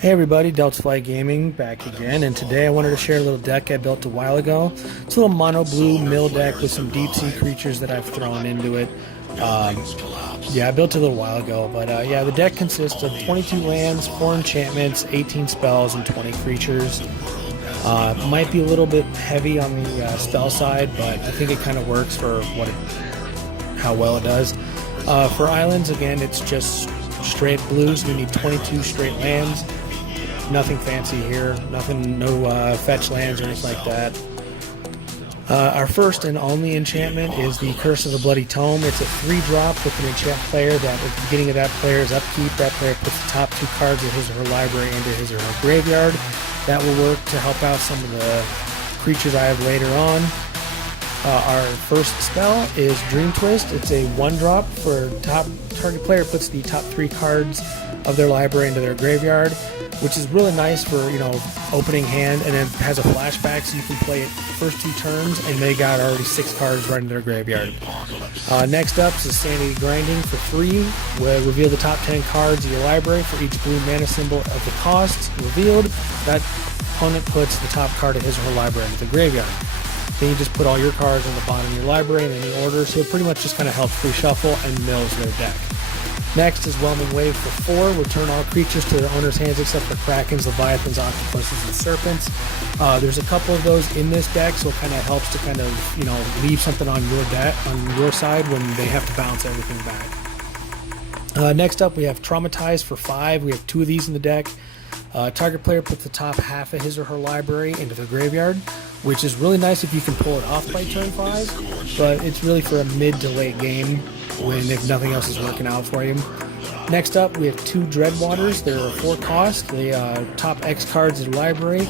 Hey everybody, Delta Flight Gaming back again, and today I wanted to share a little deck I built a while ago. It's a little mono blue mill deck with some deep sea creatures that I've thrown into it. Yeah, I built it a little while ago, but yeah, the deck consists of 22 lands, 4 enchantments, 18 spells, and 20 creatures. Might be a little bit heavy on the spell side, but I think it kind of works for how well it does. For islands, again, it's just straight blues. We need 22 straight lands. Nothing fancy here. Nothing, no fetch lands or anything like that. Our first and only enchantment is the Curse of the Bloody Tome. It's a 3-drop with an enchant player that at the beginning of that player's upkeep, that player puts the top 2 cards of his or her library into his or her graveyard. That will work to help out some of the creatures I have later on. Our first spell is Dream Twist. It's a 1-drop for target player puts the top 3 cards of their library into their graveyard, which is really nice for, opening hand, and then has a flashback so you can play it first 2 turns and they got already 6 cards right in their graveyard. Next up is Sanity Grinding for 3. We'll reveal the top 10 cards of your library for each blue mana symbol of the cost revealed. That opponent puts the top card of his or her library into the graveyard. Then you just put all your cards on the bottom of your library in any order, so it pretty much just kind of helps reshuffle and mills their deck. Next is Whelming Wave for 4. Return all creatures to their owner's hands except for krakens, leviathans, octopuses, and serpents. There's a couple of those in this deck, so it kind of helps to leave something on your deck, on your side when they have to bounce everything back. Next up, we have Traumatize for 5. We have 2 of these in the deck. Target player puts the top half of his or her library into their graveyard, which is really nice if you can pull it off by turn 5, but it's really for a mid to late game if nothing else is working out for you. Next up, we have 2 Dreadwaters. They're a 4 cost. They top X cards in your library,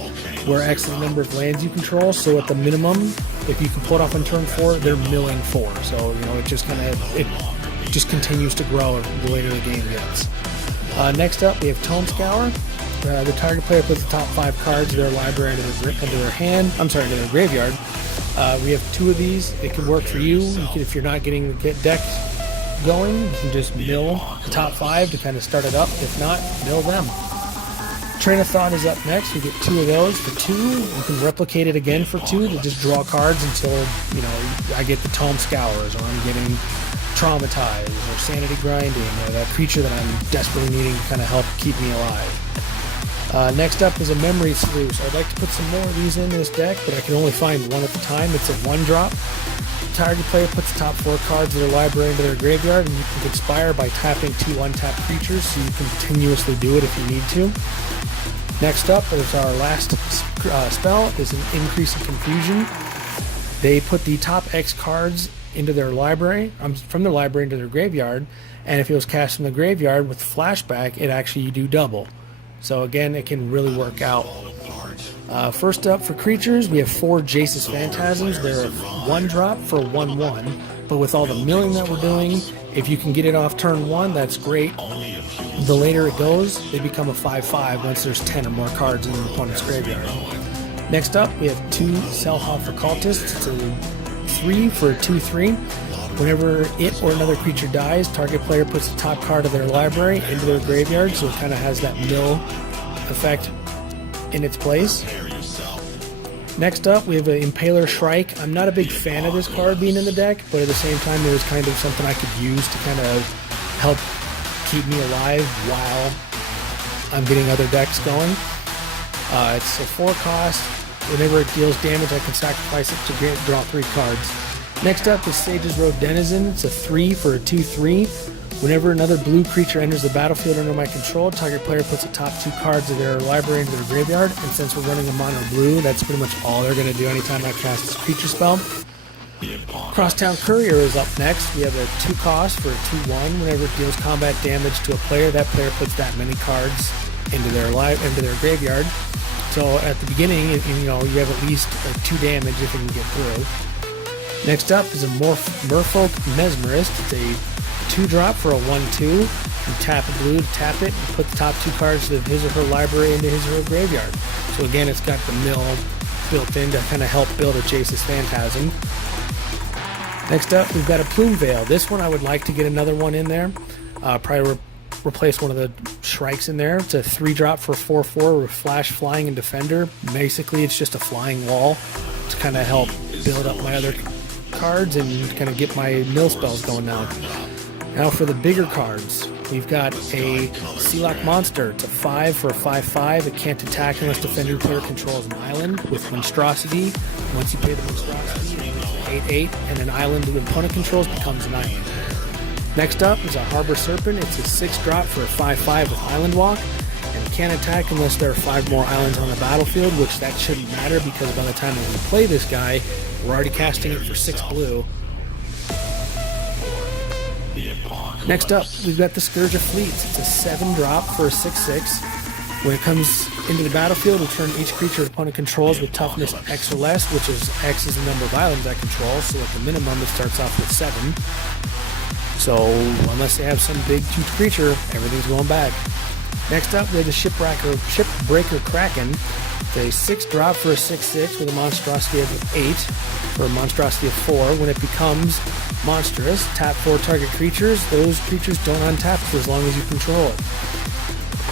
where X is the number of lands you control. So at the minimum, if you can pull it off on turn 4, they're milling 4. So it just continues to grow the later the game gets. Next up, we have Tome Scour. The target player puts the top 5 cards of their library into their graveyard. We have 2 of these. It can work for you. If you're not getting the deck going, you can just mill the top 5 to kind of start it up. If not, mill them. Train of Thought is up next. We get 2 of those for 2. You can replicate it again for 2 to just draw cards until I get the Tome Scours, or I'm getting Traumatized, or Sanity Grinding, or that creature that I'm desperately needing to kind of help keep me alive. Next up is a Memory Sluice. I'd like to put some more of these in this deck, but I can only find 1 at the time. It's a 1-drop. Target player puts the top 4 cards of their library into their graveyard, and you can expire by tapping 2 untapped creatures, so you can continuously do it if you need to. Next up is our last spell, is an Increase in Confusion. They put the top X cards into their library, from their library into their graveyard, and if it was cast from the graveyard with flashback, it actually do double. So again, it can really work out. First up for creatures, we have 4 Jace's Phantasms. They're a 1-drop for 1/1, but with all the milling that we're doing, if you can get it off turn 1, that's great. The later it goes, they become a 5/5 once there's 10 or more cards in the opponent's graveyard. Next up, we have 2 Selhoff Occultists. It's a 3 for a 2/3. Whenever it or another creature dies, target player puts the top card of their library into their graveyard, so it kind of has that mill effect in its place. Next up, we have an Impaler Shrike. I'm not a big fan of this card being in the deck, but at the same time, it was kind of something I could use to kind of help keep me alive while I'm getting other decks going. It's a 4 cost. Whenever it deals damage, I can sacrifice it to draw 3 cards. Next up is Sage's Road Denizen. It's a 3 for a 2/3. Whenever another blue creature enters the battlefield under my control, target player puts the top 2 cards of their library into their graveyard, and since we're running a mono blue, that's pretty much all they're going to do anytime I cast this creature spell. Crosstown Courier is up next. We have a 2 cost for a 2/1. Whenever it deals combat damage to a player, that player puts that many cards into their graveyard. So at the beginning, you have at least 2 damage if it can get through. Next up is a Merfolk Mesmerist. It's a 2-drop for a 1/2. You tap a blue to tap it and put the top 2 cards of his or her library into his or her graveyard. So again, it's got the mill built in to kind of help build a Jace's Phantasm. Next up, we've got a Plume Veil. This one I would like to get another one in there. Probably replace one of the Shrikes in there. It's a 3-drop for 4/4 with Flash, Flying, and Defender. Basically, it's just a flying wall to kind of help build up my other cards and kind of get my mill spells going now. Now for the bigger cards, we've got a Sealock Monster. It's a 5 for a 5/5. It can't attack unless defending player controls an island with Monstrosity. Once you pay the Monstrosity, it's an 8/8, and an island that opponent controls becomes an island. Next up is a Harbor Serpent. It's a 6-drop for a 5/5 with Island Walk, and can't attack unless there are 5 more islands on the battlefield, which that shouldn't matter because by the time we play this guy, we're already casting it for 6 blue. Next up, we've got the Scourge of Fleets. It's a 7-drop for a 6/6. When it comes into the battlefield, return each creature opponent controls with toughness X or less, which is X is the number of islands I control, so at the minimum it starts off with 7. So unless they have some big huge creature, everything's going back. Next up, we have the Shipbreaker Kraken. It's a 6-drop for a 6/6 with a monstrosity of 8 for a monstrosity of 4. When it becomes monstrous, tap 4 target creatures. Those creatures don't untap for as long as you control it.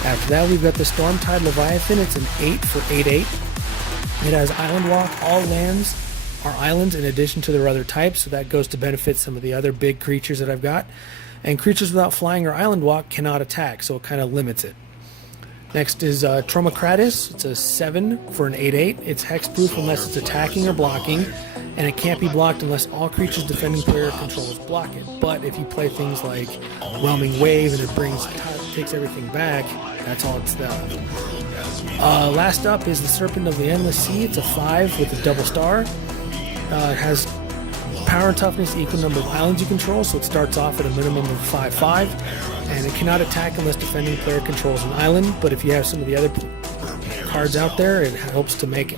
After that, we've got the Stormtide Leviathan. It's an 8 for 8/8. It has Island Walk. All lands are islands in addition to their other types, so that goes to benefit some of the other big creatures that I've got. And creatures without flying or Island Walk cannot attack, so it kind of limits it. Next is Tromacratus. It's a 7 for an 8/8. It's hexproof unless it's attacking or blocking, and it can't be blocked unless all creatures defending player controls block it. But if you play things like Whelming Wave and it takes everything back, that's all it's done. Last up is the Serpent of the Endless Sea. It's a 5 with a double star. It has power and toughness equal number of islands you control, so it starts off at a minimum of 5/5, and it cannot attack unless defending player controls an island. But if you have some of the other cards out there, it helps to make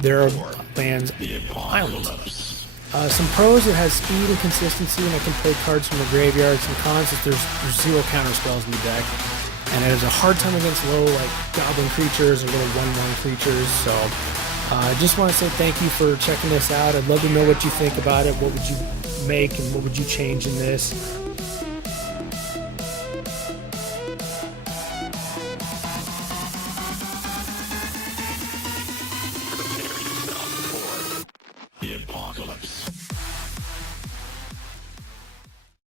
their lands islands. Some pros: it has speed and consistency, and I can play cards from the graveyard. Some cons: is there's 0 counter spells in the deck, and it has a hard time against low like goblin creatures or little 1/1 creatures. So I just want to say thank you for checking this out. I'd love to know what you think about it. What would you make and what would you change in this?